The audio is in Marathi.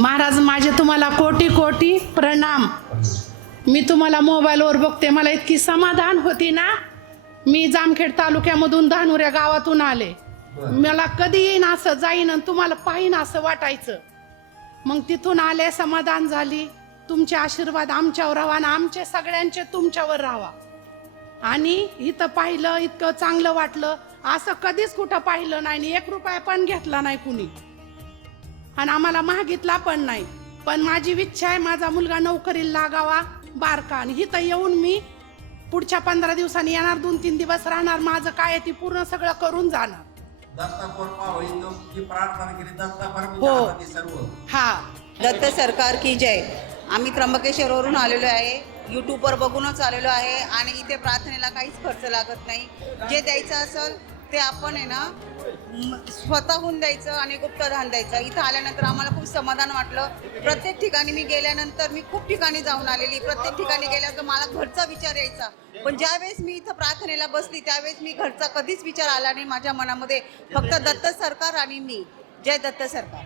महाराज माझे तुम्हाला कोटी कोटी प्रणाम. मी तुम्हाला मोबाईलवर बघते मला इतकी समाधान होती ना. मी जामखेड तालुक्यामधून धानुऱ्या गावातून आले. मला कधी येईन असं जाईन आणि तुम्हाला पाहिन असं वाटायचं. मग तिथून आले समाधान झाली. तुमचे आशीर्वाद आमच्यावर राहावा आणि आमचे सगळ्यांचे तुमच्यावर राहावा आणि इथं पाहिलं इतकं चांगलं वाटलं. असं कधीच कुठं पाहिलं नाही आणि एक रुपया पण घेतला नाही कुणी. आणि आम्हाला मागितला पण नाही. पण माझी इच्छा आहे माझा मुलगा नोकरीला लागावा बारका. आणि इथं येऊन मी पुढच्या पंधरा दिवसांनी येणार दोन तीन दिवस राहणार. माझं काय आहे ती पूर्ण सगळं करून जाणार. हो. सर्व. हा. दत्त सरकार की जय. आम्ही त्र्यंबकेश्वरवरून आलेलो आहे. यूट्यूबवर बघूनच आलेलो आहे. आणि इथे प्रार्थनेला काहीच खर्च लागत नाही. जे द्यायचं असेल ते आपण आहे ना स्वतःहून द्यायचं आणि गुप्तदान द्यायचं. इथं आल्यानंतर आम्हाला खूप समाधान वाटलं. प्रत्येक ठिकाणी मी गेल्यानंतर मी खूप ठिकाणी जाऊन आलेली. प्रत्येक ठिकाणी गेल्यानंतर मला घरचा विचार यायचा. पण ज्यावेळेस मी इथं प्रार्थनेला बसली त्यावेळेस मी घरचा कधीच विचार आला नाही माझ्या मनामध्ये. फक्त दत्त सरकार आणि मी. जय दत्त सरकार.